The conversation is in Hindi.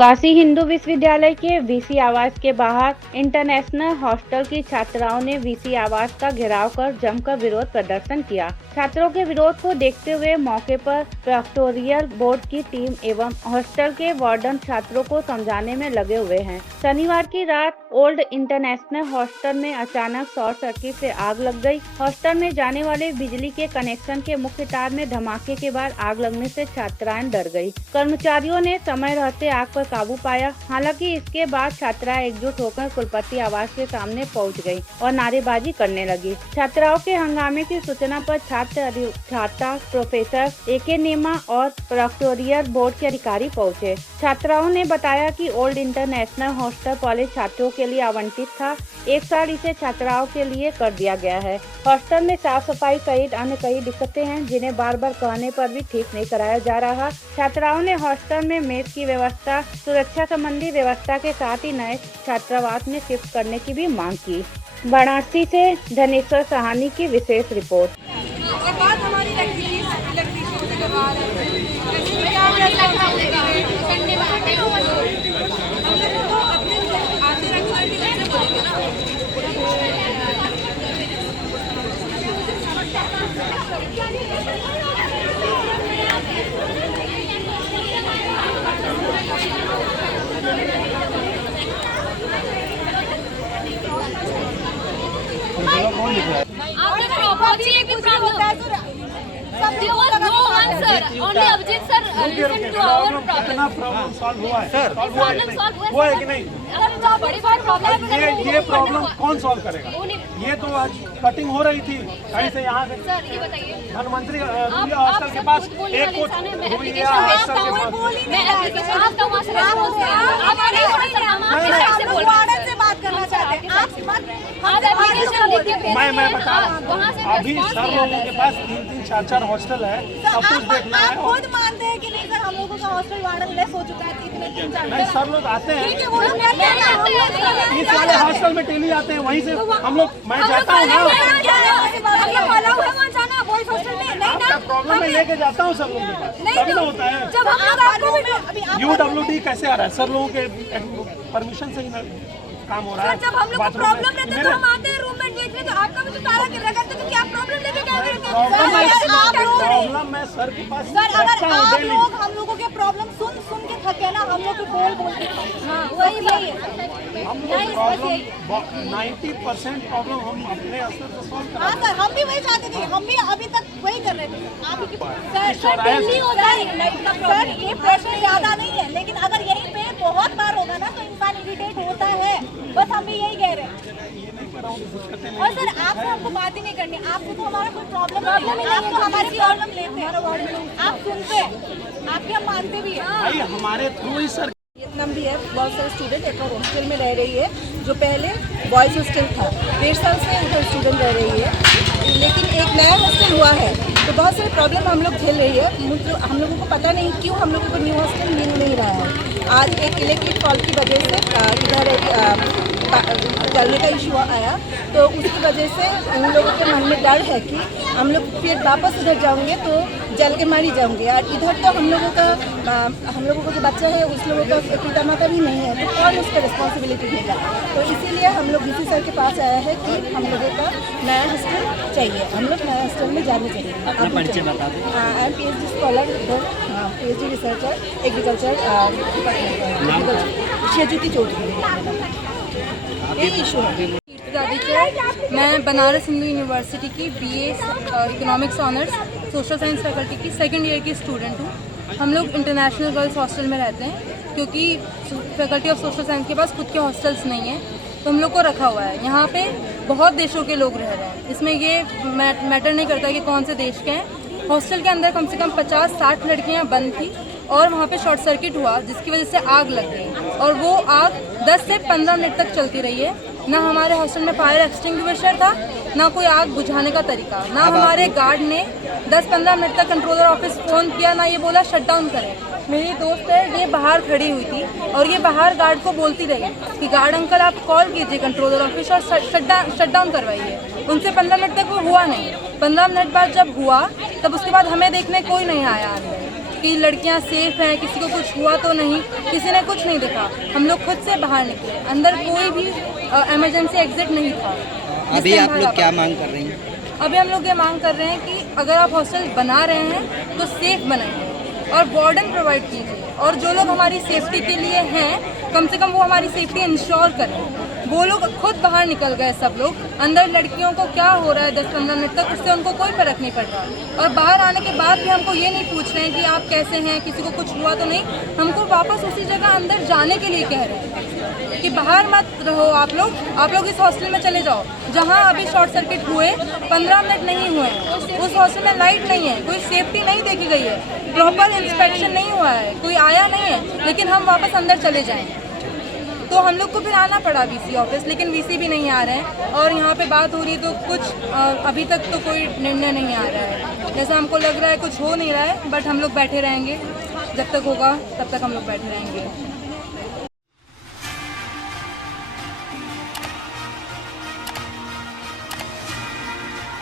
काशी हिंदू विश्वविद्यालय के वीसी आवास के बाहर इंटरनेशनल हॉस्टल की छात्राओं ने वीसी आवास का घेराव कर जमकर विरोध प्रदर्शन किया। छात्रों के विरोध को देखते हुए मौके पर प्रोक्टोरियल बोर्ड की टीम एवं हॉस्टल के वार्डन छात्रों को समझाने में लगे हुए हैं। शनिवार की रात ओल्ड इंटरनेशनल हॉस्टल में अचानक शॉर्ट सर्किट से आग लग गई। हॉस्टल में जाने वाले बिजली के कनेक्शन के मुख्य तार में धमाके के बाद आग लगने से छात्राएं डर गई। कर्मचारियों ने समय रहते आग पर काबू पाया। हालांकि इसके बाद छात्राएं एकजुट होकर कुलपति आवास के सामने पहुंच गईं और नारेबाजी करने लगी। छात्राओं के हंगामे की सूचना पर छात्रा प्रोफेसर एके नेमा और प्रोक्टोरियल बोर्ड के अधिकारी पहुंचे। छात्राओं ने बताया कि ओल्ड इंटरनेशनल हॉस्टल कॉलेज छात्रों के लिए आवंटित था। एक साल इसे छात्राओं के लिए कर दिया गया है। हॉस्टल में साफ सफाई सहित अन्य कई दिक्कतें हैं जिन्हें बार बार कहने पर भी ठीक नहीं कराया जा रहा। छात्राओं ने हॉस्टल में मेस की व्यवस्था, सुरक्षा संबंधी व्यवस्था के साथ ही नए छात्रावास में शिफ्ट करने की भी मांग की। वाराणसी से धनेश्वर सहानी की विशेष रिपोर्ट। Only Abhijit sir listen to our problem. कितना प्रॉब्लम सॉल्व हुआ है? सर प्रॉब्लम सॉल्व हुआ है कि नहीं? बड़ी बार प्रॉब्लम ये प्रॉब्लम कौन सॉल्व करेगा? ये तो आज कटिंग हो रही थी कहीं से यहाँ से। सर ये बताइए धनवंतरी हॉस्टल के पास एक कुछ हुई है हॉस्टल के पास। मैं एप्लीकेशन आपका वहाँ से रेस्पॉन्स दे रहा हूँ। आप आगे थोड़ी सर हम आपके साइड से बोल रहे हैं। से बात करना चाहते हैं आप एप्लीकेशन लिख के भेज मैं बता रहा वहाँ से हूँ अभी सर लोगों के पास 3-3 4-4 हॉस्टल है, सब कुछ देखना है। आप खुद मानते हैं कि नहीं सर हम लोगों का हॉस्टल वार्डन लेस हो चुका है इतने 3-4 नहीं सर लोग आते हैं ठीक है वो लोग कहते हैं इस वाले हॉस्टल में डेली आते हैं, वहीं से हम लोग मैं जाता हूँ ना। आपका प्रॉब्लम मैं लेके जाता हूँ सर लोगों के पास, तभी ना होता है। जब हम UWD कैसे आ रहा है? सर लोगों के परमिशन से ही काम हो रहा है। जब हम लोग को प्रॉब्लम रहता है तो हम आते हैं रूममेट देखने, तो आपका भी तो सारा गिरा करते क्योंकि आप प्रॉब्लम लेके क्या करेंगे? प्रॉब्लम मैं सर के पास सर अगर रखता हूँ आप डेली। लोग हम लोगों के प्रॉब्लम सुन के थके ना, हम लोग को बोल के हाँ वही है। हम लोग प्रॉब्लम 90% प्रॉब्लम हम अपने स्तर से सॉल्व हाँ करा। सर हम भी वही चाहते थे, हम भी अभी तक वही कर रहे थे। आप ही सर दिल्ली होता है सर, ये प्रश्न ज्यादा नहीं है, लेकिन अगर यहीं पे बहुत बार होगा ना तो इंसान इरिटेट होता है। बस हम भी यही कह रहे हैं। और सर आपको हमको बात ही नहीं करनी, आपको तो हमारा कोई प्रॉब्लम नहीं है, आप तो हमारी प्रॉब्लम लेते हैं, आप सुनते हैं, आपके हम मानते भी हैं। भाई हमारे थ्रू ही सर वियतनाम भी है, बहुत सारे स्टूडेंट एक और हॉस्टल में रह रही है जो पहले बॉयज़ हॉस्टल था। 1.5 साल से उधर स्टूडेंट रह रही है, लेकिन एक नया हॉस्टल हुआ है तो बहुत सारे प्रॉब्लम हम लोग झेल रही है। मतलब हम लोगों को पता नहीं क्यों हम लोगों को न्यू हॉस्टल मिल नहीं रहा है। आज एक इलेक्ट्रिक फॉल्ट की वजह से इधर एक जलने का इशू आया, तो उसकी वजह से उन लोगों के मन में डर है कि हम लोग फिर वापस उधर जाएंगे तो जल के मारी जाएंगे। और इधर तो हम लोगों को जो बच्चा है उस लोगों का पिता माता भी नहीं है, तो कौन उसका रिस्पॉन्सिबिलिटी लेगा? तो इसीलिए हम लोग डीसी सर के पास आया है कि हम लोगों का नया हॉस्टल चाहिए, हम लोग नया हॉस्टल में जाने चाहिए। अपना परिचय बता दें। आई एम PhD स्कॉलर इधर, PhD रिसर्चर एग्रीकल्चर शेजुकी चौधरी। यही इशू है। मैं बनारस हिंदू यूनिवर्सिटी की BA economics honours social science faculty की सेकंड ईयर की स्टूडेंट हूँ। हम लोग इंटरनेशनल गर्ल्स हॉस्टल में रहते हैं क्योंकि फैकल्टी ऑफ सोशल साइंस के पास खुद के हॉस्टल्स नहीं हैं, तो हम लोग को रखा हुआ है। यहाँ पे बहुत देशों के लोग रह रहे हैं, इसमें ये मैटर नहीं करता कि कौन से देश के हैं। हॉस्टल के अंदर कम से कम 50-60 लड़कियाँ बंद थी और वहाँ पे शॉर्ट सर्किट हुआ जिसकी वजह से आग लग गई, और वो आग 10 से 15 मिनट तक चलती रही है। ना हमारे हॉस्टल में फायर एक्सटिंग्विशर था, ना कोई आग बुझाने का तरीका, ना हमारे गार्ड ने 10-15 मिनट तक कंट्रोलर ऑफिस फ़ोन किया, ना ये बोला शट डाउन करें। मेरी दोस्त है, ये बाहर खड़ी हुई थी और ये बाहर गार्ड को बोलती रही कि गार्ड अंकल आप कॉल कीजिए कंट्रोलर ऑफिस और शट डाउन करवाइए। उनसे 15 मिनट तक वो हुआ नहीं। 15 मिनट बाद जब हुआ तब उसके बाद हमें देखने कोई नहीं आया अंदर। कि लड़कियां सेफ हैं, किसी को कुछ हुआ तो नहीं, किसी ने कुछ नहीं देखा। हम लोग खुद से बाहर निकले, अंदर कोई भी इमरजेंसी एग्जिट नहीं था। अभी आप लोग क्या मांग कर रही हैं? अभी हम लोग ये मांग कर रहे हैं कि अगर आप हॉस्टल बना रहे हैं तो सेफ बनाइए और वार्डन प्रोवाइड कीजिए, और जो लोग हमारी सेफ्टी के लिए हैं कम से कम वो हमारी सेफ्टी इंश्योर करें। वो लोग खुद बाहर निकल गए, सब लोग अंदर, लड़कियों को क्या हो रहा है 10-15 मिनट तक उससे उनको कोई फर्क नहीं पड़ रहा, और बाहर आने के बाद भी हमको ये नहीं पूछ रहे हैं कि आप कैसे हैं, किसी को कुछ हुआ तो नहीं। हमको वापस उसी जगह अंदर जाने के लिए कह रहे हैं कि बाहर मत रहो आप लोग इस हॉस्टल में चले जाओ जहाँ अभी शॉर्ट सर्किट हुए 15 मिनट नहीं हुए, उस हॉस्टल में लाइट नहीं है, कोई सेफ्टी नहीं देखी गई है, प्रॉपर इंस्पेक्शन नहीं हुआ है, कोई आया नहीं है, लेकिन हम वापस अंदर चले जाएं। तो हम लोग को फिर आना पड़ा वीसी ऑफिस, लेकिन वीसी भी नहीं आ रहे हैं, और यहाँ पे बात हो रही है तो कुछ अभी तक तो कोई निर्णय नहीं आ रहा है। जैसा हमको लग रहा है कुछ हो नहीं रहा है, बट हम लोग बैठे रहेंगे, जब तक होगा तब तक हम लोग बैठे रहेंगे।